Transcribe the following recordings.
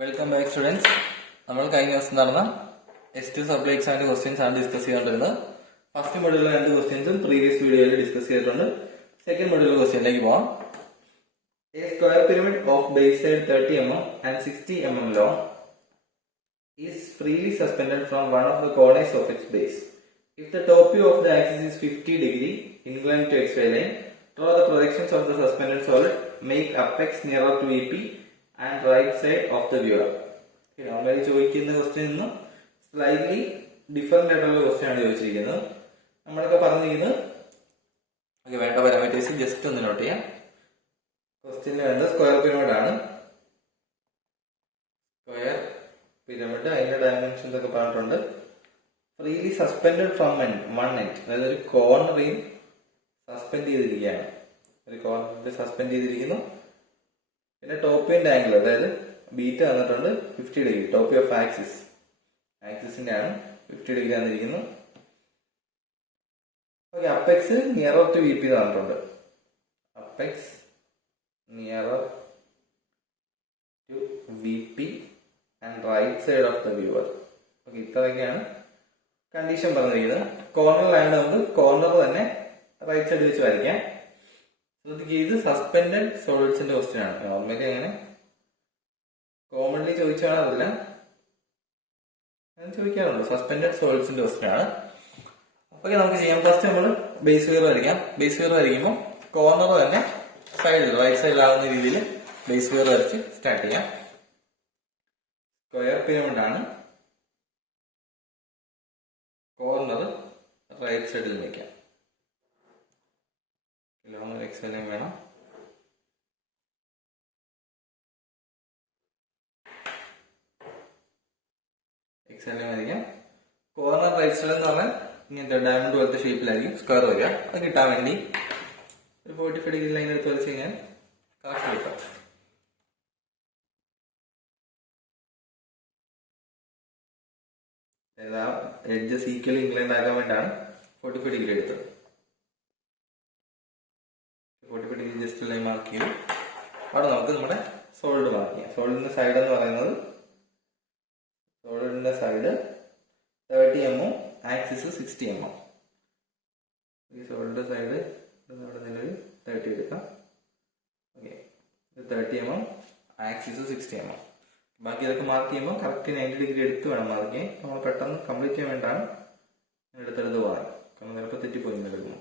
Welcome back students. നമ്മൾ കഴിഞ്ഞ ദിവസം നടന്ന S2 സപ്ലൈ എക്സാമിന്റെ ക്വസ്റ്റ്യൻസ് ആണ് ഡിസ്കസ് ചെയ്തുകൊണ്ടിരുന്നത്. ഫസ്റ്റ് മൊഡ്യൂളിലെ 2 ക്വസ്റ്റ്യൻസും പ്രീവിയസ് വീഡിയോയിൽ ഡിസ്കസ് ചെയ്തിട്ടുണ്ട്. സെക്കൻഡ് മൊഡ്യൂളിലെ ക്വസ്റ്റ്യനിലേക്ക് പോവാം. A square pyramid of base side 30 mm and 60 mm long is freely suspended from one of the corners of its base. If the top view of the axis is 50 degree inclined to XY line, draw the projections of the suspended solid, make apex nearer to EP and right side of the viewer. നമ്മൾ ചോദിക്കുന്ന question നിന്ന് slightly different ആയിട്ടുള്ള question ആണ് ചോദിച്ചിരിക്കുന്നത്. നമ്മളൊക്കെ പറഞ്ഞിരിക്കുന്നത് വേണ്ട parameters just ഒന്ന് നോട്ട് ചെയ്യാം. ക്വസ്റ്റ്യനിൽ വേണ്ട സ്ക്വയർ പിരമിഡ് ആണ്. സ്ക്വയർ പിരമിഡ് അതിന്റെ ഡയമെൻഷൻസ് ഒക്കെ പറഞ്ഞിട്ടുണ്ട്. Freely suspended from one end, അതായത് ഒരു കോർണറിൽ സസ്പെൻഡ് ചെയ്തിരിക്കുകയാണ്. ഒരു കോർണറിൽ സസ്പെൻഡ് ചെയ്തിരിക്കുന്നു. പിന്നെ ടോപ്പ് ആൻഡ് ആംഗിൾ, അതായത് ബീറ്റ തന്നിട്ടുണ്ട് 50 ഡിഗ്രി. ടോപ്പ് ഓഫ് ആക്സിസിന്റെ ആണ് 50 ഡിഗ്രി തന്നിരിക്കുന്നു. Okay, apex nearer to VP തന്നിട്ടുണ്ട്. Apex nearer to VP and right side of the viewer. Okay, ഇത്രയൊക്കെയാണ് കണ്ടീഷൻ പറഞ്ഞിരിക്കുന്നത്. കോർണറിലായത് നമുക്ക് കോർണർ തന്നെ റൈറ്റ് സൈഡ് വെച്ച് വരയ്ക്കാം. ശ്രദ്ധിക്കുക, ഇത് സസ്പെൻഡഡ് സോളിഡ്സിന്റെ ക്വസ്റ്റ്യൻ ആണ്. നോർമലി അങ്ങനെ കോമൺലി ചോദിച്ചാണല്ല, ചോദിക്കാറുണ്ട്. സസ്പെൻഡഡ് സോളിഡ്സിന്റെ ക്വസ്റ്റ്യൻ ആണ്. അപ്പൊ നമുക്ക് ചെയ്യാം. ഫസ്റ്റ് നമ്മൾ ബേസ് ഫിഗർ വരയ്ക്കാം. ബേസ് ഫിഗർ വരയ്ക്കുമ്പോൾ കോർണർ തന്നെ സൈഡിൽ റൈറ്റ് സൈഡിലാവുന്ന രീതിയിൽ ബേസ് ഫിഗർ വരച്ച് സ്റ്റാർട്ട് ചെയ്യാം. സ്ക്വയർ പിരമിഡ് ആണ്. കോർണർ റൈറ്റ് സൈഡിൽ വയ്ക്കാം. എക്സലും വേണം. എക്സലും വരയ്ക്കാം. കോർണർ റൈറ്റ് സൈഡ് എന്ന് പറഞ്ഞാൽ ഇങ്ങനത്തെ ഡയമണ്ട് പോലത്തെ ഷേപ്പിലായിരിക്കും സ്ക്വയർ വരിക. അത് കിട്ടാൻ വേണ്ടി ഒരു 45 ഡിഗ്രി ലൈൻ എടുത്ത് വരച്ച് കഴിഞ്ഞാൽ കറക്റ്റ് കിട്ടാം. എഡ്ജസ് ഈക്വലി ഇൻക്ലൈൻഡ് ആകാൻ വേണ്ടിയാണ് 45 ഡിഗ്രി എടുത്തത്. 45 ഡിഗ്രി ജസ്റ്റ് ലൈൻ മാർക്ക് ചെയ്യും. അവിടെ നമുക്ക് നമ്മുടെ സോളിഡ് മാർക്ക് ചെയ്യാം. സോളിഡിന്റെ സൈഡ് എന്ന് പറയുന്നത്, സോളിഡിന്റെ സൈഡ് 30 mm, ആക്സിസ് 60 mm. ഈ സോളിഡിന്റെ സൈഡ് അവിടെ നിന്നൊരു 30 എടുക്കാം. Okay, 30 mm, axis 60 mm. ബാക്കി ഇതൊക്കെ മാർക്ക് ചെയ്യുമ്പോൾ കറക്റ്റ് 90 ഡിഗ്രി എടുത്ത് വേണം മാർക്ക് ചെയ്യാൻ. നമ്മൾ പെട്ടെന്ന് കംപ്ലീറ്റ് ചെയ്യാൻ വേണ്ടിയാണ് എടുത്തെടുത്ത് പോകാൻ. കാരണം ചിലപ്പോൾ തെറ്റിപ്പോയി എടുക്കുന്നു.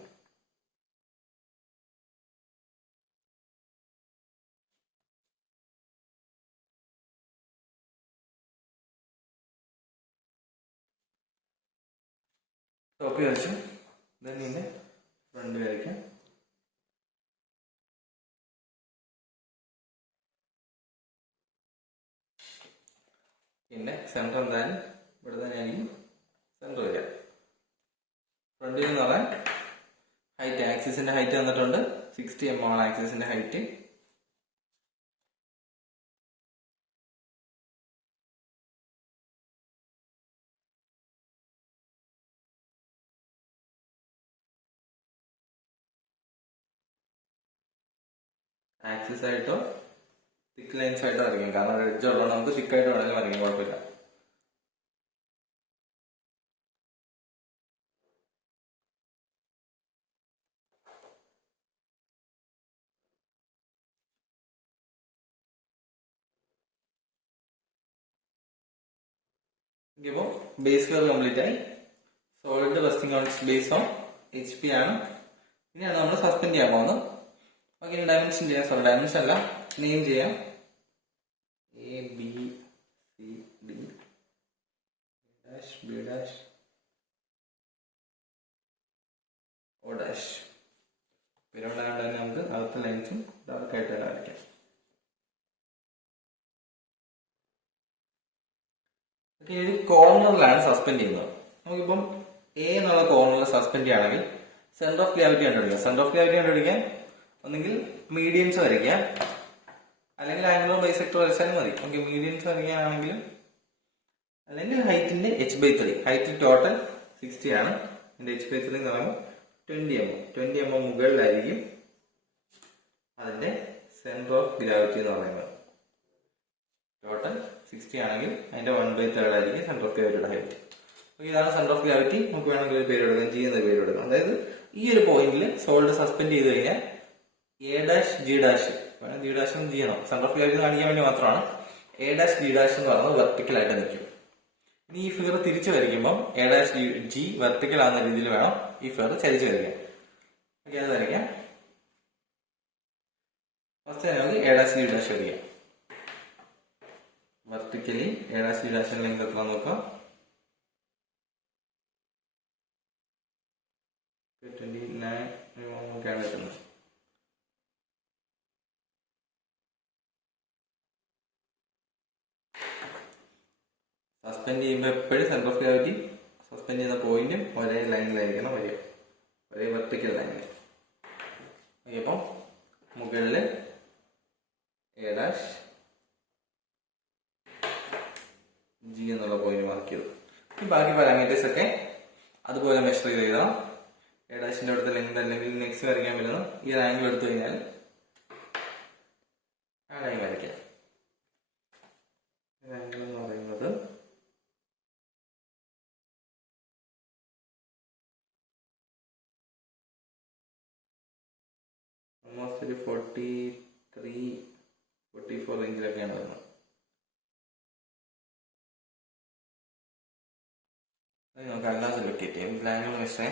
ടോപ്പ് വരച്ചു. പിന്നെ ഫ്രണ്ട് വരയ്ക്കാം. പിന്നെ സെന്റർ എന്തായാലും ഇവിടെ തന്നെയായിരിക്കും സെന്റർ വരിക. ഫ്രണ്ടിൽ നിന്ന് പറഞ്ഞാൽ ഹൈറ്റ്, ആക്സിസിന്റെ ഹൈറ്റ് തന്നിട്ടുണ്ട് 60 mm ആണ് ആക്സിസിന്റെ ഹൈറ്റ്. ആക്സിസ് ആയിട്ടോ തിക്ക് ലൈൻസ് ആയിട്ടോ വരയ്ക്കാം. കാരണം എഡ്ജ് ഉള്ളത് നമുക്ക് തിക്കായിട്ട് വേണമെങ്കിൽ വരയ്ക്കാം, കുഴപ്പമില്ല. ഇപ്പോൾ ബേസ് കർവ് കംപ്ലീറ്റ് ആയി. Solid resting on base on HP ആണ്. ഇനിയാണ് നമ്മൾ സസ്പെൻഡ് ചെയ്യാൻ പോകുന്നത്. ഓക്കെ, ഇനി ഡയമെൻഷൻ ചെയ്യാം. സോറി, ഡയമെൻഷൻ അല്ല, നെയിം ചെയ്യാം. ABCD B' O'. പിരമിഡ് ആയതുകൊണ്ട് തന്നെ നമുക്ക് അകത്തെ ലൈൻസും ഡാർക്ക് ആയിട്ട് തന്നെ വരയ്ക്കാം. ഓക്കെ, ഒരു കോർണറിലാണ് സസ്പെൻഡ് ചെയ്യുന്നത്. നമുക്കിപ്പം A എന്നുള്ള കോർണറിൽ സസ്പെൻഡ് ചെയ്യുകയാണെങ്കിൽ സെന്റർ ഓഫ് ഗ്രാവിറ്റി കണ്ടുപിടിക്കാം. സെന്റർ ഓഫ് ഗ്രാവിറ്റി കണ്ടുപിടിക്കാൻ ഒന്നെങ്കിൽ മീഡിയൻസ് വരയ്ക്കാം, അല്ലെങ്കിൽ ആംഗുലർ ബൈസെക്ടർ വരച്ചാലും മതി. ഓക്കെ, മീഡിയൻസ് വരയ്ക്കാനാണെങ്കിലും, അല്ലെങ്കിൽ ഹൈറ്റിന്റെ h/3. ഹൈറ്റ് ടോട്ടൽ 60 ആണ്. H/3 എന്ന് പറയുമ്പോൾ 20 mm മുകളിലായിരിക്കും അതിന്റെ സെന്റർ ഓഫ് ഗ്രാവിറ്റി എന്ന് പറയുന്നത്. ടോട്ടൽ 60 ആണെങ്കിൽ അതിന്റെ 1/3 ആയിരിക്കും സെന്റർ ഓഫ് ഗ്രാവിറ്റിയുടെ ഹൈറ്റ്. ഇതാണ് സെന്റർ ഓഫ് ഗ്രാവിറ്റി. നമുക്ക് വേണമെങ്കിൽ ഒരു പേര് കൊടുക്കാം, ജി എന്ന പേര് കൊടുക്കാം. അതായത് ഈ ഒരു പോയിന്റിൽ സോളിഡ് സസ്പെൻഡ് ചെയ്ത് കഴിഞ്ഞാൽ A', G', G' എന്ന് ചെയ്യണം, സെന്റർ ഓഫ് ഗ്രാവിറ്റി കാണിക്കാൻ വേണ്ടി മാത്രമാണ്. A', G' എന്ന് പറയുന്നത് വെർട്ടിക്കൽ ആയിട്ട് നിൽക്കും. ഇനി ഈ ഫിഗർ തിരിച്ചു വരയ്ക്കുമ്പോൾ A', G വെർട്ടിക്കൽ ആകുന്ന രീതിയിൽ വേണം ഈ ഫിഗർ ചരിച്ചു വരയ്ക്കാൻ. അത് വരയ്ക്കാം. ഫസ്റ്റ് നമുക്ക് A', G' വരയ്ക്കാം. വെർട്ടിക്കലി A', G' ലെങ്ത് എത്ര നോക്കാം. 29 നോക്കിയാണ് കിട്ടുന്നത്. സസ്പെൻഡ് ചെയ്യുമ്പോൾ എപ്പോഴും സെന്റർ ഓഫ് ഗ്രാവിറ്റി സസ്പെൻഡ് ചെയ്യുന്ന പോയിന്റും ഒരേ ലൈനിലായിരിക്കണം വരിക, ഒരേ വെർട്ടിക്കൽ ലൈനിൽ. അപ്പം മുകളിൽ A', G എന്നുള്ള പോയിന്റ് മാർക്ക് ചെയ്തു. ഈ ബാക്കി പാരാമീറ്റേഴ്സ് ഒക്കെ അതുപോലെ മെഷർ ചെയ്ത് എഴുതാം. A'-ന്റെ അടുത്ത ലെങ്ത് അല്ലെങ്കിൽ നെക്സ്റ്റ് വരയ്ക്കാൻ പറ്റുന്ന ഈ ഒരു ആംഗിൾ എടുത്തു കഴിഞ്ഞാൽ ആ ലൈൻ വരയ്ക്കാം. ആംഗിൾ എന്ന് പറയുന്നത് ഓൾമോസ്റ്റ് ഒരു 43-44 റേഞ്ചിലൊക്കെയാണ് വരുന്നത്. നമുക്ക് അല്ലാതെ ലൊക്കേറ്റ് ചെയ്യാം. Angle measure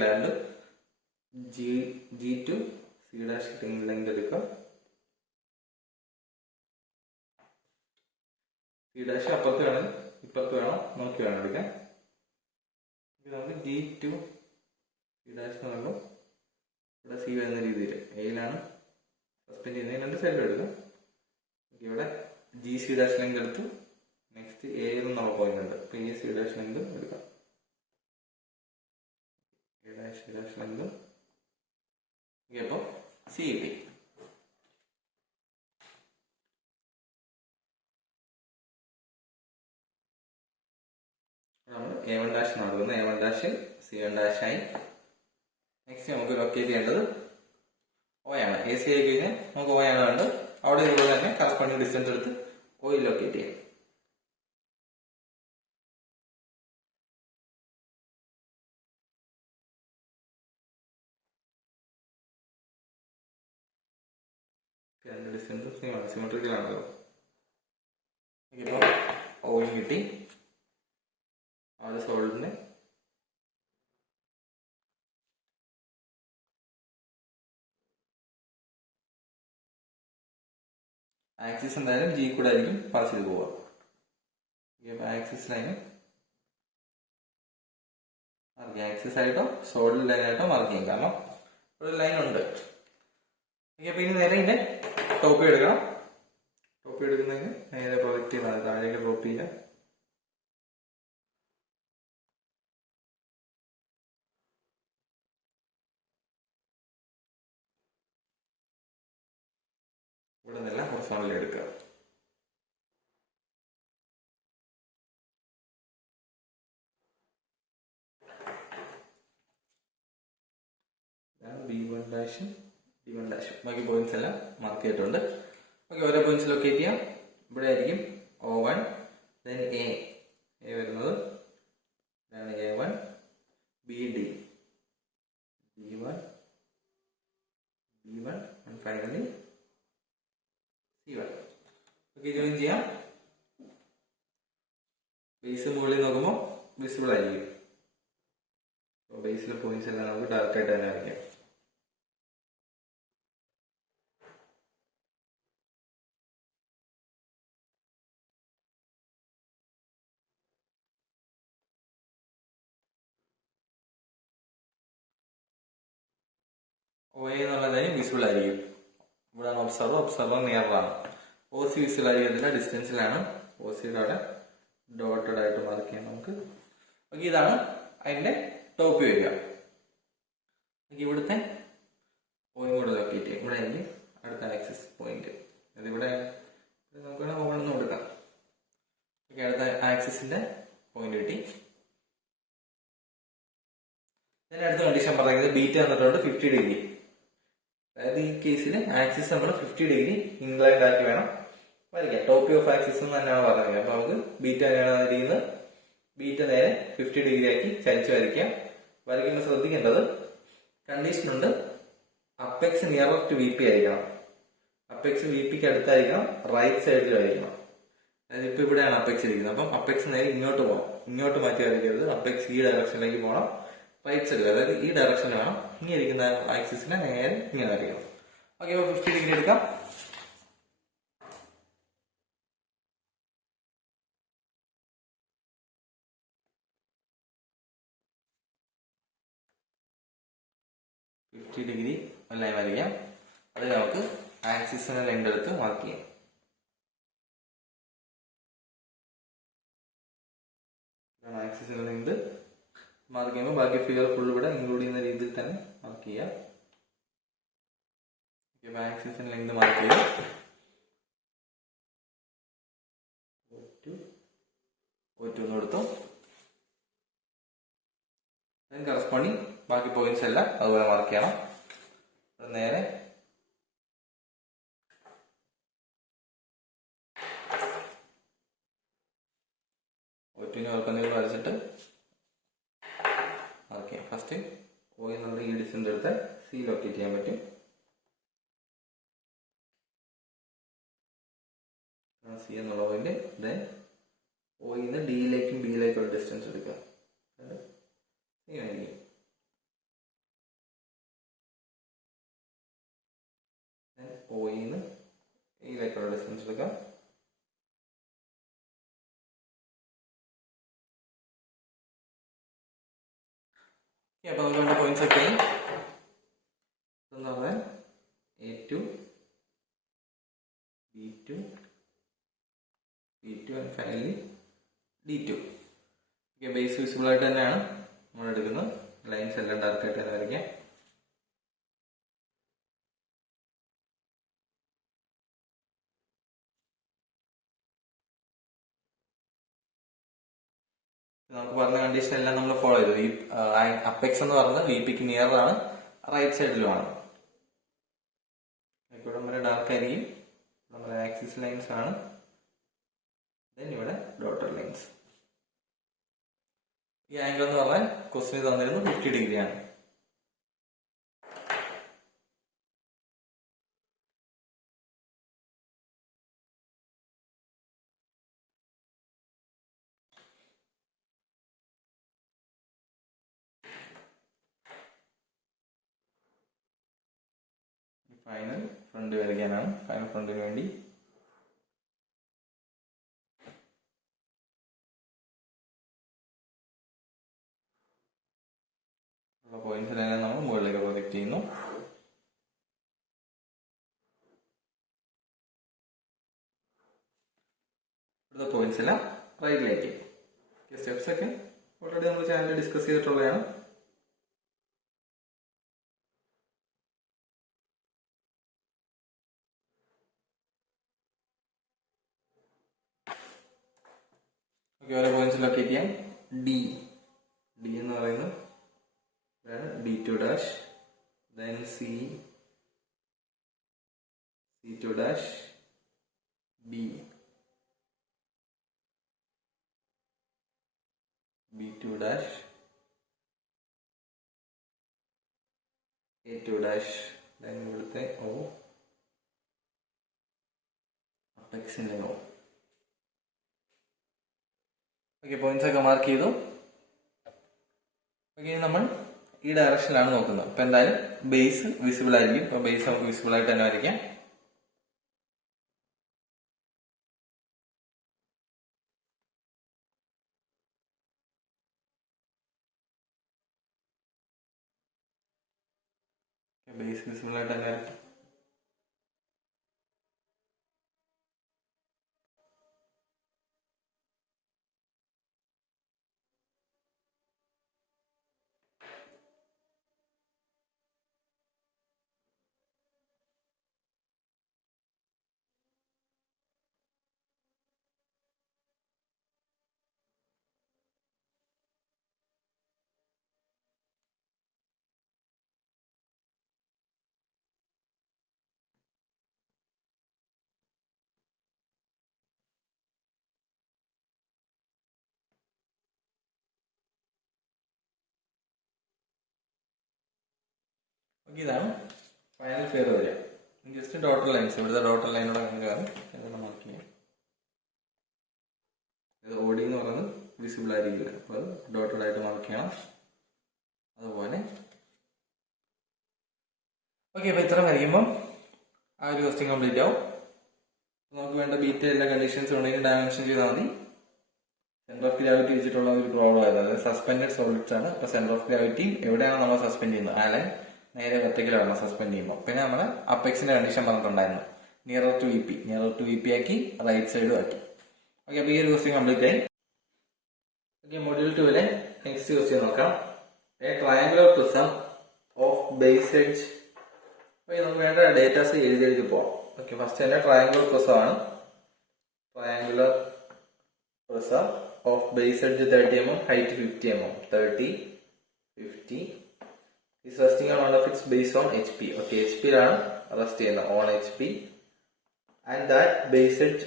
land G to C' length എടുക്കുക. C' അപ്പുറത്ത് വേണം ഇപ്പുറത്ത് വേണം നോക്കി വേണം എടുക്കാൻ. നമുക്ക് G to C' എന്ന് പറയുമ്പോൾ ഇവിടെ C വരുന്ന രീതിയിൽ എയിലാണ് സസ്പെൻഡ് ചെയ്യുന്നത്. രണ്ട് സൈഡിലും എടുക്കുക. ഇവിടെ G' ലെങ്ത് എടുത്തു. നെക്സ്റ്റ് A എന്നുള്ള പോയിന്റ് ഉണ്ട്. അപ്പൊ A' ലെങ്ത് എടുക്കാം. ലെങ്ത് അപ്പോൾ C കിട്ടി. നമ്മൾ A1' നടക്കുന്നത്. A1' C1' ആയി. നെക്സ്റ്റ് നമുക്ക് ലൊക്കേറ്റ് ചെയ്യേണ്ടത് O ആണ്. AC ആയി കഴിഞ്ഞാൽ നമുക്ക് O ആണ് വേണ്ടത്. അവിടെ ഇതുപോലെ തന്നെ കറസ്പോണ്ടിങ് ഡിസ്റ്റൻസ് എടുത്ത് O ലൊക്കേറ്റ് ചെയ്യാം. രണ്ട് ഡിസ്റ്റൻസും സെയിമാണ്, സിമെട്രിക്കലാണല്ലോ. ഇപ്പോൾ ഓയിൽ കിട്ടി. ആ ഒരു സോളിഡിന് ആക്സിസ് എന്തായാലും G കൂടെ ആയിരിക്കും പാസ് ചെയ്ത് പോവുക. ആക്സിസ് ലൈന് മാർക്ക് ചെയ്യാം. ആക്സിസ് ആയിട്ടോ സോളിഡ് ലൈനായിട്ടോ മാർക്ക് ചെയ്യും, കാരണം ഒരു ലൈൻ ഉണ്ട്. അപ്പൊ ഇനി നേരെ ഇതിന്റെ ടോപ്പ് എടുക്കണം. ടോപ്പ് എടുക്കുന്നതിന് നേരെ പ്രൊജക്റ്റ് ചെയ്യണം, താഴേക്ക് ഡ്രോപ്പ് ചെയ്യാം. ഇവിടെ നിന്നെല്ലാം കുറച്ച് നാളിൽ എടുക്കുക. B1', D1'. ബാക്കി പോയിന്റ്സ് എല്ലാം മാർക്ക് ചെയ്തിട്ടുണ്ട്. ഓക്കെ, ഓരോ പോയിന്റ്സ് ലൊക്കേറ്റ് ചെയ്യാം. ഇവിടെ ആയിരിക്കും O1, then A വരുന്നത്. ഇതാണ് A1, B, D, B1, B1 and finally C1. Okay, join ചെയ്യാം. ബേസ് മുകളിൽ നോക്കുമ്പോൾ വിസിബിൾ ആയിരിക്കും. ബേസിലെ പോയിന്റ്സ് എല്ലാം നമുക്ക് ഡയറക്റ്റ് ആയിട്ട് തന്നെ വരയ്ക്കാം. OA എന്നുള്ളതിന് വിസിബിൾ ആയിരിക്കും. ഇവിടെ ഒബ്സർവർ നിയറിലാണ്. OC വിസിബിൾ ആയിരിക്കത്തില്ല, ഡിസ്റ്റൻസിലാണ്. OCയുടെ അവിടെ ഡോട്ടഡ് ആയിട്ട് മാർക്ക് ചെയ്യാം നമുക്ക്. ഓക്കെ, ഇതാണ് അതിന്റെ ടോപ്പ് വരിക. ഇവിടുത്തെ പോയിന്റ് കൂടെ ലൊക്കേറ്റ് ചെയ്യും. ഇവിടെ എനിക്ക് അടുത്ത ആക്സിസ് പോയിന്റ് അതിവിടെ നമുക്ക് ഓവണെന്ന് കൊടുക്കാം. ഓക്കെ, അടുത്ത ആക്സിസിന്റെ പോയിന്റ് കിട്ടി. ഇതിന്റെ അടുത്ത കണ്ടീഷൻ പറയുന്നത് ബീറ്റ തന്നിട്ടുണ്ട് 50 ഡിഗ്രി. അതായത് ഈ കേസിൽ ആക്സിസ് നമ്മൾ 50° ഇൻക്ലൈൻഡ് ആക്കി വേണം വരയ്ക്കാം. ടോപ്പ് ഓഫ് ആക്സിസ് എന്ന് തന്നെയാണ് പറഞ്ഞത്. അപ്പൊ നമുക്ക് ബീറ്റ ഇരിക്കുന്നത് ബീറ്റ നേരെ 50° ആക്കി ചരിച്ച് വരയ്ക്കാം. വരയ്ക്കുമ്പോൾ ശ്രദ്ധിക്കേണ്ടത് കണ്ടീഷൻ ഉണ്ട്. Apex nearer to V P ആയിരിക്കണം. അപ്പെക്സ് വി പിക്ക് അടുത്തായിരിക്കണം. റൈറ്റ് സൈഡിലായിരിക്കണം. അതായത് ഇപ്പൊ ഇവിടെയാണ് അപ്പെക്സ് ഇരിക്കുന്നത്. അപ്പം അപ്പെക്സ് നേരെ ഇങ്ങോട്ട് പോകണം. ഇങ്ങോട്ട് മാറ്റി വരയ്ക്കരുത്. അപ്പെക്സ് ഈ ഡയറക്ഷനിലേക്ക് പോകണം. റൈറ്റ് സൈഡിൽ, അതായത് ഈ ഡയറക്ഷൻ വേണം. ഇനി ഇരിക്കുന്ന ആക്സിസിനെ നേരെ ഇങ്ങനെ വരയ്ക്കണം. ഓക്കെ, അപ്പൊ 50° എടുക്കാം. $50 ലൈൻ വരയ്ക്കാം. അത് നമുക്ക് ആക്സിസിനെ ലെങ്ത് എടുത്ത് മാർക്ക് ചെയ്യാം. ആക്സിസിന്റെ ലെങ്ത് മാർക്ക് ചെയ്യുമ്പോൾ ബാക്കി ഫിഗർ ഫുൾ ഇവിടെ ഇൻക്ലൂഡ് ചെയ്യുന്ന രീതിയിൽ തന്നെ മാർക്ക് ചെയ്യാം. ആക്സിസിന്റെ ലെങ്ത് മാർക്ക് ചെയ്യാം. O2 എടുത്തു. കറസ്പോണ്ടിങ് ബാക്കി പോയിന്റ്സ് എല്ലാം അതുപോലെ മാർക്ക് ചെയ്യണം. നേരെ O2 ഓർക്കുന്നെങ്കിൽ വരച്ചിട്ട് ഓക്കെ. ഫസ്റ്റ് O എന്നുള്ള ഈ ഡിസ്റ്റൻസ് എടുത്ത് സി ലൊക്കേറ്റ് ചെയ്യാൻ പറ്റും. സി എന്നുള്ള പോയിന്റ് ദെൻ ഒയിന്ന് ഡിയിലേക്കും ബിയിലേക്കുള്ള ഡിസ്റ്റൻസ് എടുക്കുക. ഒയിന്ന് ഇയിലേക്കുള്ള ഡിസ്റ്റൻസ് എടുക്കാം. അപ്പൊ നമുക്ക് വേണ്ട പോയിന്റ്സ് ഒക്കെ എന്താ പറയാ, A2, B2, B2 and finally D2. Base visible ആയിട്ട് തന്നെയാണ് നമ്മൾ എടുക്കുന്നത്. ലൈൻസ് എല്ലാം ഡാർക്ക് ആയിട്ട് തന്നെ വരയ്ക്കാം. നമുക്ക് പറഞ്ഞ കണ്ടീഷൻ എല്ലാം നമ്മൾ ഫോളോ ചെയ്തു. ഈ അപ്പെക്സ് എന്ന് പറയുന്നത് വി പിക്ക് നിയർ ആണ്, റൈറ്റ് സൈഡിലുമാണ്. ഇവിടെ വരെ ഡാർക്ക് ആയിരിക്കും. നമ്മുടെ ആക്സിസ് ലൈൻസ് ആണ്. ദെൻ ഇവിടെ ഡോട്ടർ ലൈൻസ്. ഈ ആംഗിൾ എന്ന് പറഞ്ഞാൽ ക്വസ്റ്റ്യൻ തന്നിരുന്നു 50° ആണ്. Final front വരയ്ക്കാനാണ്. ഫൈനൽ ഫ്രണ്ടിന് വേണ്ടി ഉള്ള പോയിന്റ്സിലെല്ലാം നമ്മൾ മുകളിലേക്ക് പ്രൊജക്ട് ചെയ്യുന്നു. ഇവിടുത്തെ പോയിന്റ്സ് എല്ലാം റൈറ്റിലേക്ക്. സ്റ്റെപ്സ് ഒക്കെ ഓൾറെഡി നമ്മൾ ചാനലിൽ ഡിസ്കസ് ചെയ്തിട്ടുള്ളതാണ്. ഓരോ പോയിന്റ്സ് ലൊക്കേറ്റ് ചെയ്യാം. ഡി എന്ന് പറയുന്നത് D2 dash, then C2 dash, B2 dash, A2 dash, then ഇവിടുത്തെ O, അപ്പെക്സിന്റെ O. ഓക്കെ, പോയിന്റ്സ് ഒക്കെ മാർക്ക് ചെയ്തു. ഓക്കെ, നമ്മൾ ഈ ഡയറക്ഷനിലാണ് നോക്കുന്നത്. അപ്പൊ എന്തായാലും ബേസ് വിസിബിൾ ആയിരിക്കും. അപ്പൊ ബേസ് നമുക്ക് വിസിബിൾ ആയിട്ട് തന്നെ വരയ്ക്കാം. ബേസ് വിസിബിൾ ആയിട്ട് തന്നെ വരയ്ക്കാം. ഓക്കെ, ഇതാണ് ഫൈനൽ ഫിയർ വരിക. ജസ്റ്റ് ഡോട്ടർ ലൈൻസ്, ഇവിടുത്തെ ഡോട്ടർ ലൈനോടെ ഇതെല്ലാം മാർക്ക് ചെയ്യാം. ഇത് ഓടി എന്ന് പറയുന്നത് വിസിബിൾ ആയിരിക്കില്ല, അപ്പോൾ അത് ഡോട്ടഡ് ആയിട്ട് മാർക്ക് ചെയ്യണം. അതുപോലെ ഓക്കെ, അപ്പോൾ ഇത്ര വരയ്ക്കുമ്പം ആ ഒരു ക്വസ്റ്റ്യൻ കംപ്ലീറ്റ് ആവും. നമുക്ക് വേണ്ട ബീറ്റ എല്ലാ കണ്ടീഷൻസ് ഉണ്ടെങ്കിൽ ഡയമെൻഷൻ ചെയ്താൽ മതി. സെന്റർ ഓഫ് ഗ്രാവിറ്റി വെച്ചിട്ടുള്ള ഒരു പ്രോബ്ലം ആയിരുന്നു. അതായത് സസ്പെൻഡഡ് സോളിഡ്സ് ആണ്. അപ്പോൾ സെന്റർ ഓഫ് ഗ്രാവിറ്റി എവിടെയാണ് നമ്മൾ സസ്പെൻഡ് ചെയ്യുന്നത്, ആ ലൈൻ നേരെ വെർട്ടിക്കലാണ് സസ്പെൻഡ് ചെയ്യുമ്പോൾ. പിന്നെ നമ്മൾ അപ്പെക്സിന്റെ കണ്ടീഷൻ പറഞ്ഞിട്ടുണ്ടായിരുന്നു, നിയറർ ടു വി പി ആക്കി റൈറ്റ് സൈഡും ആക്കി. ഓക്കെ, അപ്പോൾ ഈ ഒരു ക്വസ്റ്റ്യൻ കംപ്ലീറ്റ് ആയി. ഓക്കെ, മൊഡ്യൂൾ 2 നെക്സ്റ്റ് ക്വസ്റ്റ്യൻ നോക്കാം. A triangular prism of base edge. Okay, നമുക്ക് വേണ്ട ഡേറ്റാസ് എഴുതി പോവാം. ഓക്കെ, ഫസ്റ്റ് തന്നെ ട്രയാങ്കുലർ പ്രിസം ആണ്. Triangular prism of base edge 30 mm, height 50 mm. 30, 50 is resting on one of its base on HP. Okay, HP ലാണ് rest ചെയ്യുന്നത്, on HP, and that base edge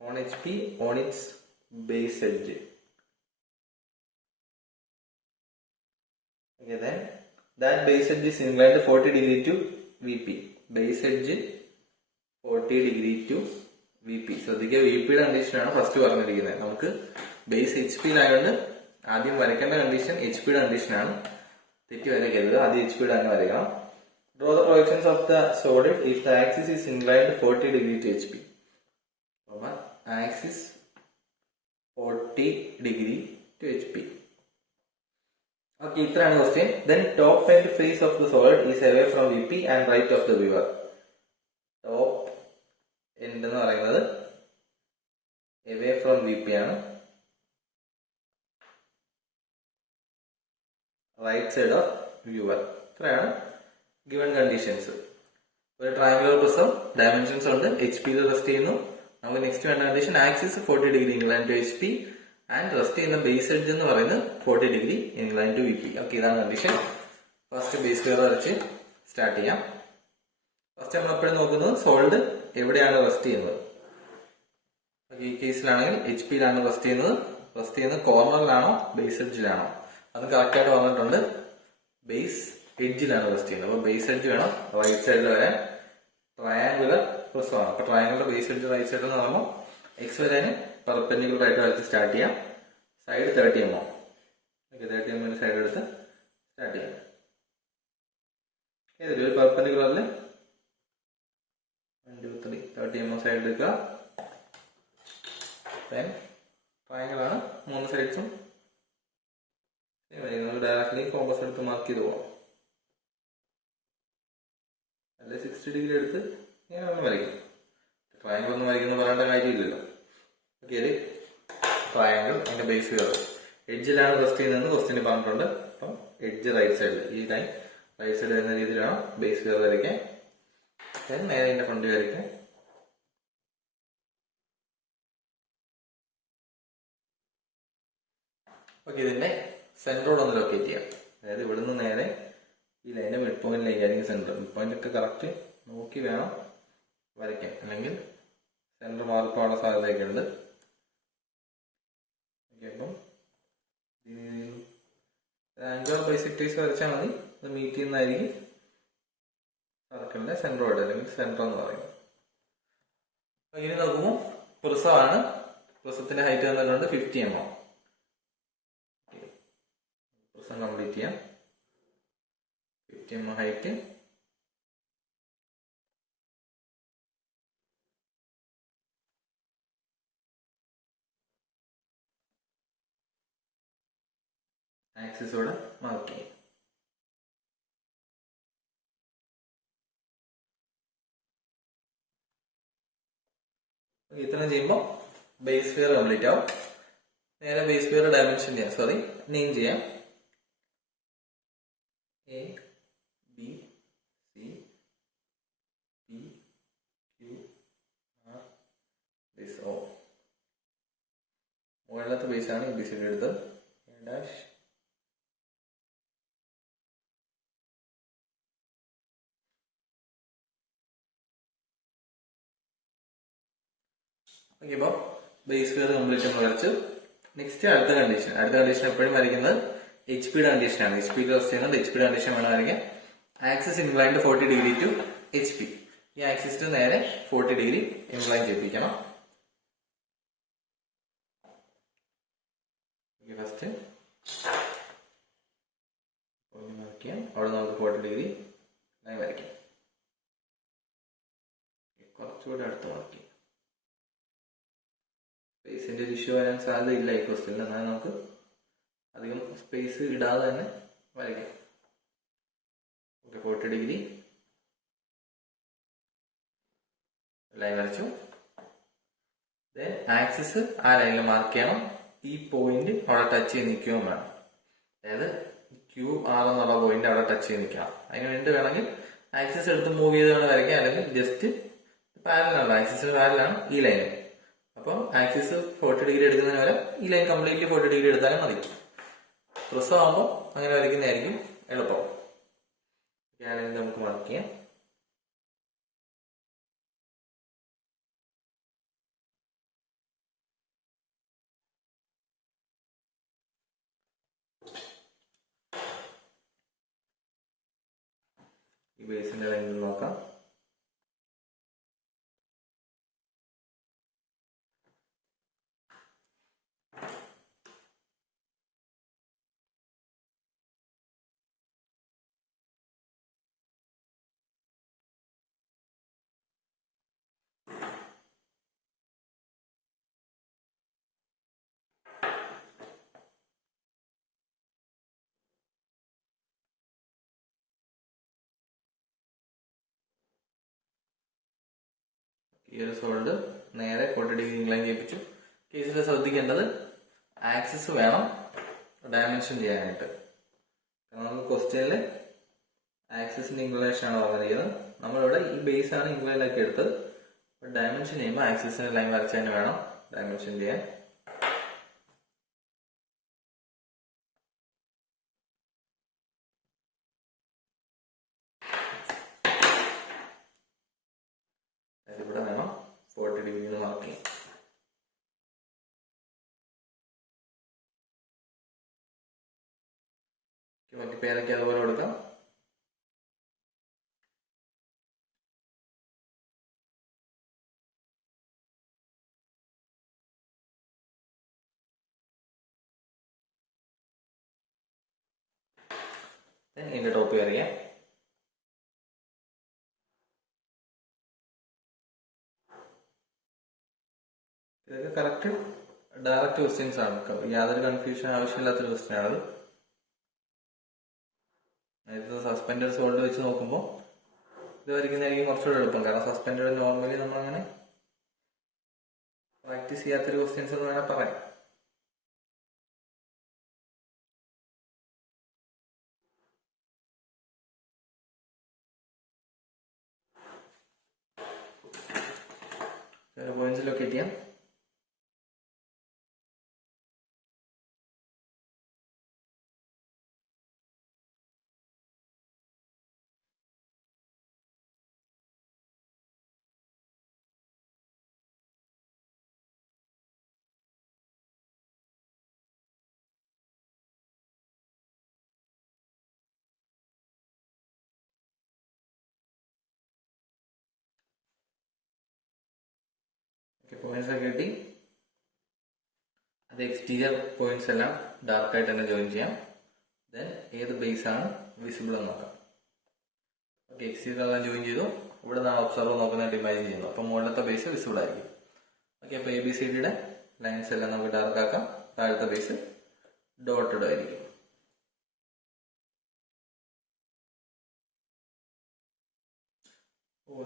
on HP on its base edge. Okay, then that base edge is inclined 40 degree to VP. Base edge 40 degree to VP. ശ്രദ്ധിക്കുക, VPയുടെ കണ്ടീഷനാണ് first പറഞ്ഞിരിക്കുന്നത്. നമുക്ക് base HP-ലായതുകൊണ്ട് ആദ്യം വരയ്ക്കേണ്ട condition HP-യുടെ കണ്ടീഷനാണ്. തെറ്റി വരയ്ക്കരുത്, ആദ്യം HP-യുടെ തന്നെ വരയ്ക്കണം. Draw the projections of the solid if the axis is inclined 40 degree to HP. Axis 40 degree to HP. Okay, ഇത്രയാണ് question. Then top end face of the solid is away from VP and right of the viewer. Top end എന്ന് പറയുന്നത് away from VP ആണ്, right side of viewer. ഇത്രയാണ് given conditions. ഒരു triangular prism, dimensions ഉണ്ട്, HP-യിൽ rest ചെയ്യുന്നു. നമുക്ക് next വേണ്ട condition axis 40 degree inclined to HP and rest ചെയ്യുന്ന ബേസ് എഡ്ജ് എന്ന് പറയുന്നത് 40 degree inclined to VP. Okay, ഇതാണ് കണ്ടീഷൻ. ഫസ്റ്റ് ബേസ് കർവ് വരച്ച് സ്റ്റാർട്ട് ചെയ്യാം. ഫസ്റ്റ് നമ്മൾ എപ്പോഴും നോക്കുന്നത് സോളിഡ് എവിടെയാണ് റെസ്റ്റ് ചെയ്യുന്നത്. ഈ കേസിലാണെങ്കിൽ HP-യിലാണ് റെസ്റ്റ് ചെയ്യുന്നത് കോർണറിലാണോ ബേസ് എഡ്ജിലാണോ, അത് കറക്റ്റ് ആയിട്ട് വന്നിട്ടുണ്ട്. ബേസ് എഡ്ജിലാണ് റെസ്റ്റ് ചെയ്യുന്നത്. അപ്പോൾ ബേസ് എഡ്ജ് വേണം റൈറ്റ് സൈഡിൽ വരാൻ. ട്രയാങ്കുലർ പ്രിസമാണ്. അപ്പോൾ ട്രയാങ്കുലർ ബേസ് എഡ്ജ് റൈറ്റ് സൈഡിൽ എന്ന് പറയുമ്പോൾ എക്സ് വരാന് പെർപെൻഡിക്കുലർ ആയിട്ട് വരച്ച് സ്റ്റാർട്ട് ചെയ്യാം. Side 30 mm. Okay, 30 mm side എടുത്ത് സ്റ്റാർട്ട് ചെയ്യാം. ഏതൊരു ഒരു പെർപെൻഡിക്കുലറിൽ 1, 2, 3 30 mm സൈഡ് എടുക്കുക. ദെൻ ട്രയാങ്കിൾ ആണ്, 3 സൈഡ്സും ഡയറക്ട്ലി കോമ്പസ് എടുത്ത് മാർക്ക് ചെയ്ത് പോകാം. അല്ലെ 60 degree എടുത്ത് ഞാൻ ഒന്ന് വരയ്ക്കും. ട്രയാങ്കിൾ ഒന്നും വരയ്ക്കുന്ന പറയേണ്ട കാര്യമില്ലല്ലോ. ഓക്കെ, ട്രയാങ്കിൾ അതിന്റെ ബേസ് കർവ് എഡ്ജിലാണ് റെസ്റ്റ് ചെയ്യുന്നതെന്ന് ക്വസ്റ്റ്യൻ പറഞ്ഞിട്ടുണ്ട്. അപ്പം എഡ്ജ് റൈറ്റ് സൈഡിൽ, ഈ ലൈൻ റൈറ്റ് സൈഡ് വരുന്ന രീതിയിലാണ് ബേസ് കർവ് വരയ്ക്കാൻ. നേരെ അതിന്റെ ഫ്രണ്ട് വരയ്ക്കാൻ. ഓക്കെ, ഇതിന്റെ സെന്ററോട് ഒന്ന് ലൊക്കേറ്റ് ചെയ്യാം. അതായത് ഇവിടുന്ന് നേരെ ഈ ലൈൻ്റെ മിഡ് പോയിന്റിലേക്കായിരിക്കും സെന്റർ. മിഡ് പോയിന്റ് ഒക്കെ കറക്റ്റ് നോക്കി വേണം വരയ്ക്കാൻ, അല്ലെങ്കിൽ സെന്റർ മാറിപ്പോകാനുള്ള സാധ്യതയൊക്കെ ഉണ്ട്. ഓക്കെ, അപ്പം 5 ബൈസെക്ടേഴ്സ് വരച്ചാൽ മതി. അത് മീറ്റ് ചെയ്യുന്നതായിരിക്കും സർക്കിളിന്റെ സെന്ററോട്, അല്ലെങ്കിൽ സെന്റർ എന്ന് പറയുന്നത്. ഇനി നോക്കുമ്പോൾ പ്രിസമാണ്. പ്രിസത്തിന്റെ ഹൈറ്റ് തന്നിട്ടുണ്ട് 50 mm. പ്രിസം കംപ്ലീറ്റ് ചെയ്യാം. 50 mm ഹൈറ്റ്, ആക്സിസോടെ മാർക്ക് ചെയ്യും. ഇത്ര ചെയ്യുമ്പോൾ ബേസ് ഫിയർ കംപ്ലീറ്റ് ആവും. നേരെ ബേസ് ഫിയർ ഡയമെൻഷൻ ചെയ്യാം, നെയിം ചെയ്യാം. A, B, C, P, Q, R, this O. മുകളിലത്തെ ബേസ് ആണ് ABCD എടുത്തത്. A dash, ഓക്കെ, ഇപ്പോൾ ബേസ് ഫിയർ കംപ്ലീറ്റ് നമ്മൾ വരച്ചു. നെക്സ്റ്റ് അടുത്ത കണ്ടീഷൻ എപ്പോഴും വരയ്ക്കുന്നത് HP-യുടെ കണ്ടീഷനാണ്. HP-യിൽ റെസ്റ്റ് ചെയ്യുന്നത് HP-യുടെ കണ്ടീഷൻ വേണം വരയ്ക്കാൻ. Axis inclined 40 degree to HP. ഈ ആക്സിസിന് നേരെ 40 ഡിഗ്രി ഇൻക്ലൈൻ ചെയ്യിപ്പിക്കണം. ഫസ്റ്റ് വരയ്ക്കാം. അവിടെ നമുക്ക് 40 ഡിഗ്രി ലൈൻ വരയ്ക്കാം. കുറച്ചുകൂടെ അടുത്ത് വരയ്ക്കാം. സ്പേസിന്റെ ഒരു ഇഷ്യൂ വരാൻ സാധ്യതയില്ല ഈ ക്വസ്റ്റ്യനിൽ. എന്നാൽ നമുക്ക് അധികം സ്പേസ് ഇടാതെ തന്നെ വരയ്ക്കാം. 40 ഡിഗ്രി ലൈൻ വരച്ചു. ആക്സിസ് ആ ലൈനിൽ മാർക്ക് ചെയ്യണം. ഈ പോയിന്റ് അവിടെ ടച്ച് ചെയ്ത് നിൽക്കുകയും വേണം. അതായത് QR എന്നുള്ള പോയിന്റ് അവിടെ ടച്ച് ചെയ്ത് നിൽക്കണം. അതിന് വേണ്ടി വേണമെങ്കിൽ ആക്സിസ് എടുത്ത് മൂവ് ചെയ്ത് വേണം വരയ്ക്കാം. അല്ലെങ്കിൽ ജസ്റ്റ് പാരലാണ്, ആക്സിസ് പാരലാണ് ഈ ലൈൻ. അപ്പം ആക്സിസ് 40 ഡിഗ്രി എടുക്കുന്നതിന് വരെ ഈ ലൈൻ കംപ്ലീറ്റ്ലി 40 ഡിഗ്രി എടുത്താലും മതി. പ്രസവമാകുമ്പോൾ അങ്ങനെ വരയ്ക്കുന്നതായിരിക്കും എളുപ്പം. നമുക്ക് മാർക്ക് ചെയ്യാം. ഈ ബേസിന്റെ ലൈനിൽ നോക്കാം. ഈ ഒരു സോൾഡ് നേരെ 40 ഡിഗ്രി ഇൻക്ലൈൻ ചെയ്യിപ്പിച്ചു. കേസിൽ ശ്രദ്ധിക്കേണ്ടത് ആക്സിസ് വേണം ഡയമെൻഷൻ ചെയ്യാനായിട്ട്. കാരണം നമുക്ക് ക്വസ്റ്റ്യനിൽ ആക്സിസിന്റെ ഇൻക്ലിനേഷൻ ആണ് പറഞ്ഞിരിക്കുന്നത്. നമ്മളിവിടെ ഈ ബേസ് ആണ് ഇൻക്ലൈൻ ആക്കി എടുത്തത്. ഡയമെൻഷൻ ചെയ്യുമ്പോൾ ആക്സിസിന്റെ ലൈൻ വരച്ചതിന് വേണം ഡയമെൻഷൻ ചെയ്യാൻ. ഇവിടെ വേണം 40 ഡിഗ്രി മാർക്ക് ചെയ്യാം. ബാക്കി പേരൊക്കെ അതുപോലെ കൊടുക്കാം. ഇതിന്റെ ടോപ്പ് വരയ്ക്കാം. ഇതൊക്കെ കറക്റ്റ് ഡയറക്റ്റ് ക്വസ്റ്റ്യൻസ് ആണ്. യാതൊരു കൺഫ്യൂഷൻ ആവശ്യമില്ലാത്തൊരു ക്വസ്റ്റ്യൻ ആണത്. നേരത്തെ സസ്പെൻഡഡ് സോൾഡ് വെച്ച് നോക്കുമ്പോൾ ഇത് വരയ്ക്കുന്നതായിരിക്കും കുറച്ചുകൂടെ എളുപ്പം. കാരണം സസ്പെൻഡഡ് നോർമലി നമ്മളങ്ങനെ പ്രാക്ടീസ് ചെയ്യാത്തൊരു ക്വസ്റ്റ്യൻസ് എന്ന് വേണേൽ പറയാം. പോയിന്റ്സ് ലൊക്കേറ്റ് ചെയ്യാം. പോയിന്റ്സ് ഒക്കെ കിട്ടി. അത് എക്സ്റ്റീരിയർ പോയിന്റ്സ് എല്ലാം ഡാർക്ക് ആയിട്ട് തന്നെ ജോയിൻ ചെയ്യാം. ദെൻ ഏത് ബേസ് ആണ് വിസിബിൾ എന്ന് നോക്കാം. ഓക്കെ, എക്സ്റ്റീരിയർ എല്ലാം ജോയിൻ ചെയ്തു. ഇവിടെ നിന്നാണ് ഒബ്സർവർ നോക്കുന്നതായിട്ട് ഇമാജിൻ ചെയ്യുന്നു. അപ്പം മുകളിലത്തെ ബേസ് വിസിബിൾ ആയിരിക്കും. ഓക്കെ, അപ്പോൾ ABCDയുടെ ലൈൻസ് എല്ലാം നമുക്ക് ഡാർക്ക് ആക്കാം. താഴത്തെ ബേസ് ഡോട്ടഡ് ആയിരിക്കും.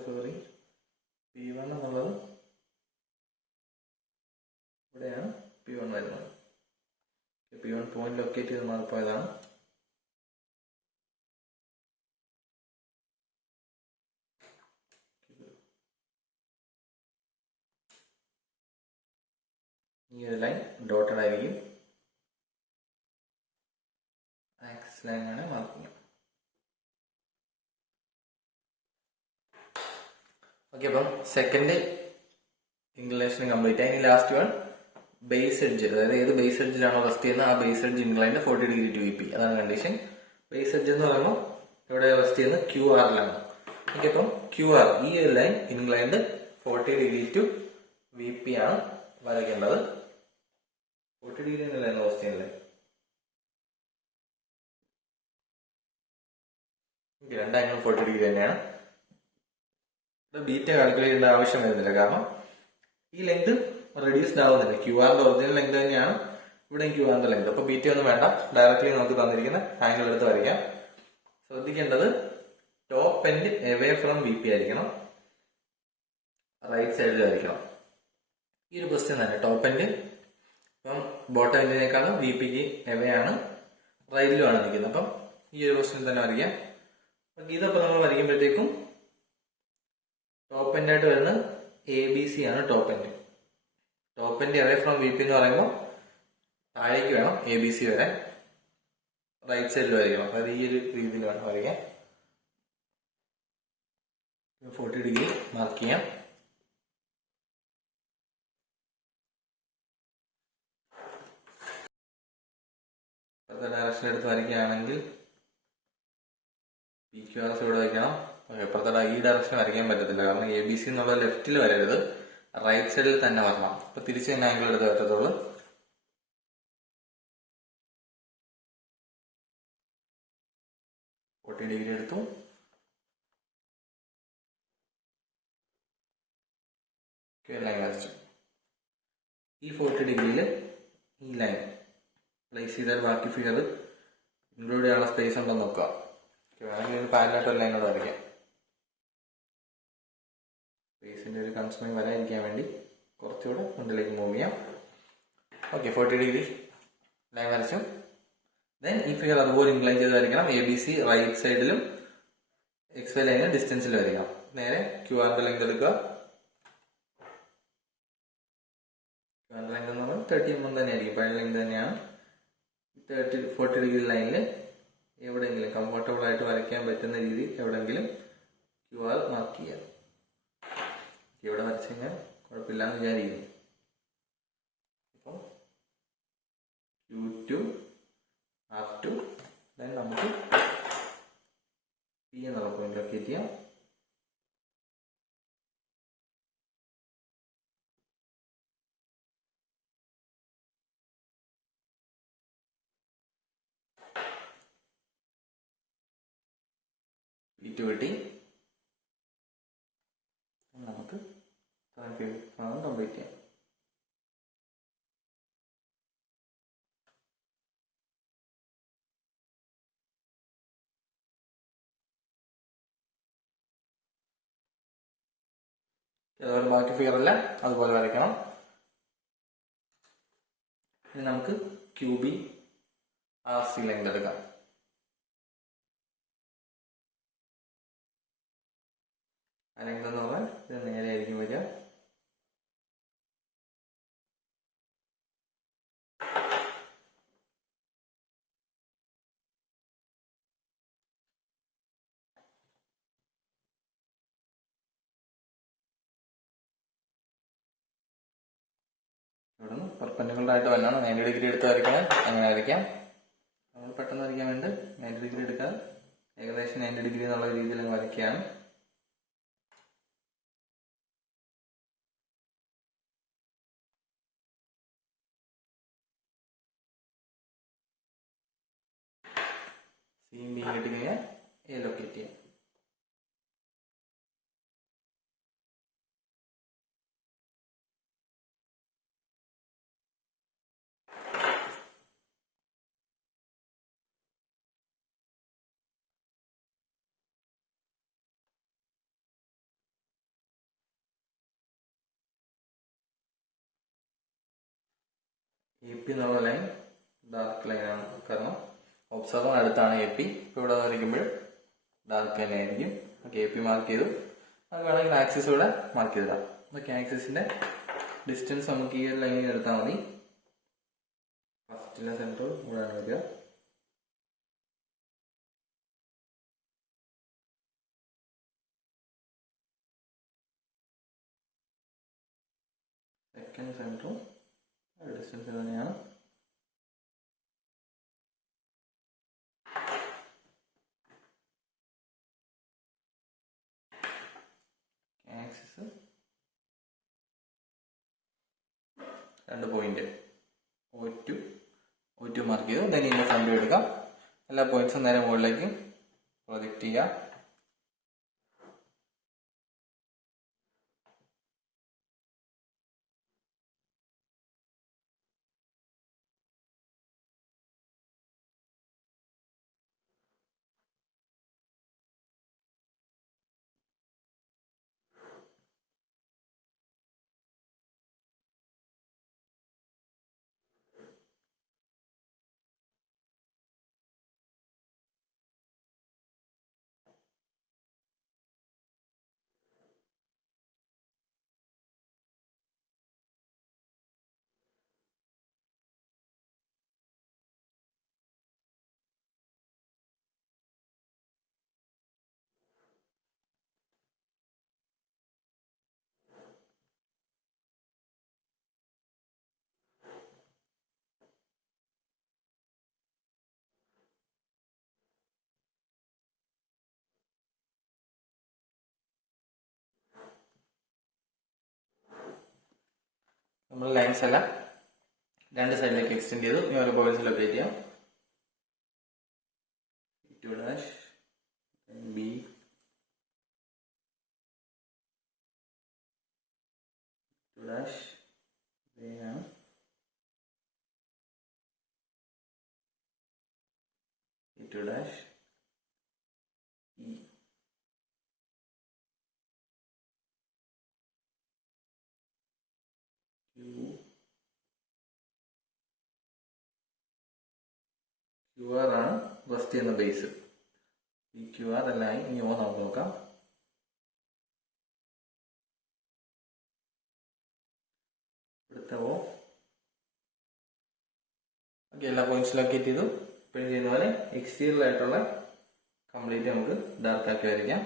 സോറി, P1 എന്നുള്ളത് ഇവിടെയാണ് P1 വരുന്നത്. P1 പോയിന്റ് ലൊക്കേറ്റ് ചെയ്ത് മാറിപ്പോയതാണ്. ഈ ഒരു ലൈൻ ഡോട്ടഡ് ആയിരിക്കും. ആക്സിസ് ലൈനാണ് മാർക്കിങ്. ഓക്കെ, അപ്പം സെക്കൻഡ് ഇൻക്ലിനേഷൻ കംപ്ലീറ്റ് ആയി. ഇനി ലാസ്റ്റ് വൺ ബേസ് എഡ്ജ്. അതായത് ഏത് ബേസ് എഡ്ജിലാണോ റെസ്റ്റ് ചെയ്യുന്നത് ആ base edge inclined 40 degree to EP. അതാണ് കണ്ടീഷൻ. ബേസ് എഡ്ജ് എന്ന് പറയുമ്പോൾ ഇവിടെ റെസ്റ്റ് ചെയ്യുന്നത് ക്യു ആറിലാണ്. ഓക്കെ, അപ്പം ക്യു ആർ ഈ ഒരു line inclined 40° to V P ആണ് വരയ്ക്കേണ്ടത്. 40° എന്നല്ലായിരുന്നു ക്വസ്റ്റ്യനില്. രണ്ട് ആംഗിൾ 40° തന്നെയാണ്. ബീറ്റ കാൽക്കുലേറ്റ് ചെയ്യേണ്ട ആവശ്യം വരുന്നില്ല, കാരണം ഈ ലെങ്ത് റെഡ്യൂസ്ഡ് ആവുന്നില്ല. ക്യു ആറിന്റെ ഒറിജിനൽ ലെങ്ത് തന്നെയാണ് ഇവിടെ ക്യു ആറിന്റെ ലെങ്ത്. അപ്പൊ ബീറ്റ ഒന്നും വേണ്ട, ഡയറക്ട്ലി നമുക്ക് തന്നിരിക്കുന്ന ആംഗിൾ എടുത്ത് വരയ്ക്കാം. ശ്രദ്ധിക്കേണ്ടത് top end away from V P ആയിരിക്കണം, റൈറ്റ് സൈഡിൽ ആയിരിക്കണം. ഈ ഒരു ക്വസ്റ്റ്യൻ തന്നെ ടോപ്പ് എൻഡ് ഇപ്പം ബോട്ടം എൻഡിനേക്കാളും വി പിക്ക് എവേ ആണ്, റൈറ്റിലുമാണ് നിൽക്കുന്നത്. അപ്പം ഈ ഒരു ക്വസ്റ്റ്യൻ തന്നെ വരയ്ക്കാം. ഇതപ്പോൾ നമ്മൾ വരയ്ക്കുമ്പോഴത്തേക്കും ടോപ്പ് എൻഡ് ആയിട്ട് വരുന്നത് എ ബി സി ആണ്. Top end away from V P എന്ന് പറയുമ്പോൾ താഴേക്ക് വേണം എ ബി സി വരാൻ, റൈറ്റ് സൈഡിൽ വരയ്ക്കണം. അതായത് ഈ ഒരു രീതിയിൽ വേണം വരയ്ക്കാൻ. 40° മാർക്ക് ചെയ്യാം. ഡയറക്ഷൻ എടുത്ത് വരയ്ക്കുകയാണെങ്കിൽ പി ക്യു ആർ എസ് ഇവിടെ വയ്ക്കണം. ഇപ്പുറത്തെ ഈ ഡയറക്ഷൻ വരയ്ക്കാൻ പറ്റത്തില്ല, കാരണം എ ബി സി എന്നുള്ള ലെഫ്റ്റിൽ വരരുത്, റൈറ്റ് സൈഡിൽ തന്നെ വരണം. അപ്പൊ തിരിച്ച് തന്നെ ആംഗിൾ എടുത്ത് പറ്റത്തുള്ളൂ. ഡിഗ്രി എടുത്തു. ലൈൻ വരച്ചു. ഈ 40°യിൽ ഈ ലൈൻ പ്ലേസ് ചെയ്താൽ ബാക്കി ഫിഗർ ഇൻക്ലൂഡ് ചെയ്യാനുള്ള സ്പേസ് ഉണ്ടെന്ന് നോക്കുക. വേണമെങ്കിൽ പാരലായിട്ട് ഒരു ലൈനോട് വരയ്ക്കാം. സ്പേസിന്റെ ഒരു കൺസ്ട്രെയിൻ വരാതിരിക്കാൻ വേണ്ടി കുറച്ചുകൂടെ ഫ്രണ്ടിലേക്ക് മൂവ് ചെയ്യാം. ഓക്കെ, 40° ലൈൻ വരച്ചു. ദെൻ ഈ ഫിഗർ അതുപോലെ ഇൻക്ലൈൻ ചെയ്ത് വരയ്ക്കണം. എ ബി സി റൈറ്റ് സൈഡിലും എക്സ് വൈ ലൈനിലും ഡിസ്റ്റൻസിൽ വരയ്ക്കണം. നേരെ ക്യു ആറിന്റെ ലെങ്ത് എടുക്കുക. ക്യു ആറിന്റെ ലെങ്ത് എന്ന് പറഞ്ഞാൽ 30 mm തന്നെയായിരിക്കും, പഴയ ലെങ്ത് തന്നെയാണ്. 40° ലൈനിൽ എവിടെയെങ്കിലും കംഫർട്ടബിൾ ആയിട്ട് വരയ്ക്കാൻ പറ്റുന്ന രീതിയിൽ എവിടെയെങ്കിലും ക്യു ആർ മാർക്ക് ചെയ്യാം. ഇവിടെ വരച്ചു കഴിഞ്ഞാൽ കുഴപ്പമില്ലാന്ന് വിചാരിക്കുന്നു. അപ്പോൾ Q2 R2 ദെൻ നമുക്ക് പി എന്നുള്ള പോയിന്റ് ലൊക്കേറ്റ് ചെയ്യാം. P2 കിട്ടി. നമുക്ക് കംപ്ലീറ്റ് ചെയ്യാം. അതുപോലെ ബാക്കി ഫിഗർ എല്ലാം അതുപോലെ വരയ്ക്കണം. ഇനി നമുക്ക് QB RC ലെങ്ത് എടുക്കാം. ആ ലെങ്ത് എന്ന് പറഞ്ഞാൽ ഇത് നേരെ ആയിരിക്കും വരിക. ഇവിടെ നിന്ന് പെർപെൻഡിക്കുലർ ആയിട്ട് വന്നാണ് 90° എടുത്ത് വരയ്ക്കണം. അങ്ങനെ വരയ്ക്കാം. നമ്മൾ പെട്ടെന്ന് വരയ്ക്കാൻ വേണ്ടി 90° എടുക്കാം. ഏകദേശം 90° എന്നുള്ള രീതിയിൽ അങ്ങ് വരയ്ക്കുകയാണ്. സിയും ബിയും കിട്ടിക്കഴിഞ്ഞാൽ എ ലൊക്കേറ്റ് ചെയ്യാം. എ പി എന്നുള്ള ലൈൻ ഡാർക്ക് ലൈനാണ്, കാരണം ഒബ്സർവർ അടുത്താണ് എ പി. ഇപ്പോൾ ഇവിടെ വരയ്ക്കുമ്പോൾ ഡാർക്ക് ലൈൻ ആയിരിക്കും. ഓക്കെ, എ പി മാർക്ക് ചെയ്തു. അത് വേണമെങ്കിൽ ആക്സിസ് ഇവിടെ മാർക്ക് ചെയ്തിടാം. ഓക്കെ, ആക്സിസിന്റെ ഡിസ്റ്റൻസ് നമുക്ക് ഈ ഒരു ലൈനിൽ എടുത്താൽ മതി. ഫസ്റ്റിലെ സെൻറ്റർ ഇവിടെയാണ് വരിക. സെക്കൻഡ് സെൻറ്ററും ഡിസ്റ്റൻസ് തന്നെയാണ്. 2 പോയിന്റ് O2 മാർക്ക് ചെയ്തു. ദെൻ ഇതിന്റെ ഫ്രണ്ട് വ്യൂ എടുക്കാം. എല്ലാ പോയിന്റ്സും നേരെ മുകളിലേക്ക് പ്രൊജക്ട് ചെയ്യാം. നമ്മൾ ലൈൻസ് എല്ലാം 2 സൈഡിലേക്ക് എക്സ്റ്റെൻഡ് ചെയ്തു. ഇനി ഓരോ പോയിന്റ്സ് ലൊക്കേറ്റ് ചെയ്യാം. E2' B E2' ഇതാണ് E2' E QR ആണ് ഫസ്റ്റ് ചെയ്യുന്ന ബേസ്. ഈ QR എല്ലാം ഇനി നമുക്ക് നോക്കാം. ഇവിടുത്തെ ഓക്കെ എല്ലാ പോയിന്റ്സ് ലൊക്കേറ്റ് ചെയ്തു. ഇപ്പോഴും ചെയ്യുന്ന പോലെ എക്സ്റ്റീരിയർ ആയിട്ടുള്ള കംപ്ലീറ്റ് നമുക്ക് ഡാർക്ക് ആക്കി വരയ്ക്കാം.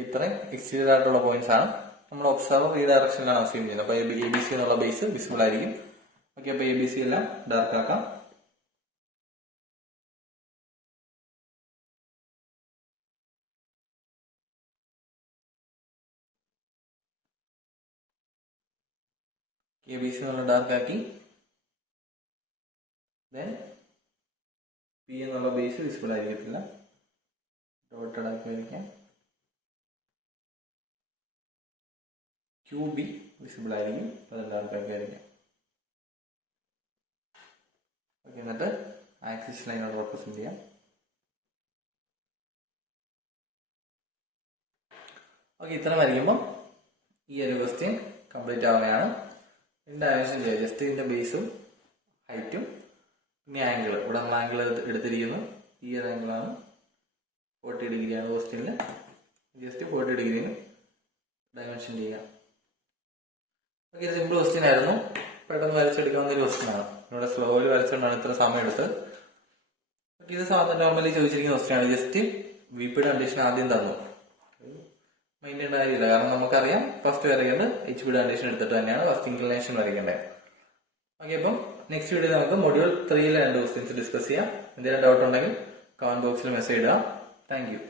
ഇത്രയും എക്സ്റ്റീരിയർ ആയിട്ടുള്ള പോയിന്റ്സ് ആണ്. നമ്മൾ ഒബ്സർവർ ഈ ഡയറക്ഷനിലാണ് അസ്യൂം ചെയ്യുന്നത്. അപ്പൊ ABC എന്നുള്ള ബേസ് വിസിബിൾ ആയിരിക്കും. ഓക്കെ, അപ്പൊ ABC എല്ലാം ഡാർക്ക് ആക്കാം. ABC എന്നുള്ള ഡാർക്ക് ആക്കി. ദെൻ P എന്നുള്ള ബേസ് വിസിബിൾ ആയിരിക്കത്തില്ല, ഡോട്ടഡ് ആക്കി വരയ്ക്കാം. QB വിസിബിൾ ആയിരിക്കും, അത് ഡാർക്ക് ആക്കി വരയ്ക്കാം. ഓക്കെ, എന്നിട്ട് ആക്സിസ് ലൈനോട് റെപ്രസെന്റ് ചെയ്യാം. ഓക്കെ, ഇത്ര വരയ്ക്കുമ്പോൾ ഈ ഒരു ക്വസ്റ്റ്യൻ കംപ്ലീറ്റ് ആവുകയാണ്. ഇതിന്റെ ഡയമെൻഷൻ ചെയ്യാം. ജസ്റ്റ് ഇതിന്റെ ബേസും ഹൈറ്റും പിന്നെ ആംഗിൾ, ഇവിടെ നമ്മൾ ആംഗിൾ എടുത്തിരിക്കുന്നു. ഈ ഒരു ആംഗിളാണ് 40 ഡിഗ്രിയാണ് ക്വസ്റ്റ്യനിൽ. ജസ്റ്റ് 40 ഡിഗ്രിന് ഡയമെൻഷൻ ചെയ്യാം. ഓക്കെ, സിമ്പിൾ ക്വസ്റ്റ്യൻ ആയിരുന്നു. പെട്ടെന്ന് വരച്ചെടുക്കാവുന്ന ഒരു ക്വസ്റ്റ്യൻ ആണ്. ഇവിടെ സ്ലോയിൽ വരച്ചുകൊണ്ടാണ് ഇത്ര സമയം എടുത്തത്. ഇത് സാധാരണ നോർമലി ചോദിച്ചിരിക്കുന്ന ക്വസ്റ്റ്യൻ ആണ്. ജസ്റ്റ് വിപിയുടെ കണ്ടീഷൻ ആദ്യം തന്നു, മൈൻഡ് ചെയ്യേണ്ട കാര്യമില്ല. കാരണം നമുക്കറിയാം ഫസ്റ്റ് വരയ്ക്കേണ്ടത് HB കണ്ടീഷൻ എടുത്തിട്ട് തന്നെയാണ് ഫസ്റ്റ് ഇൻക്ലിനേഷൻ വരയ്ക്കേണ്ടത്. ഓക്കെ, അപ്പം നെക്സ്റ്റ് വീഡിയോ നമുക്ക് മൊഡ്യൂൾ 3 2 ക്വസ്റ്റ്യൻസ് ഡിസ്കസ് ചെയ്യാം. എന്തെങ്കിലും ഡൗട്ട് ഉണ്ടെങ്കിൽ കമന്റ് ബോക്സിൽ മെസ്സേജ് ഇടുക. Thank you.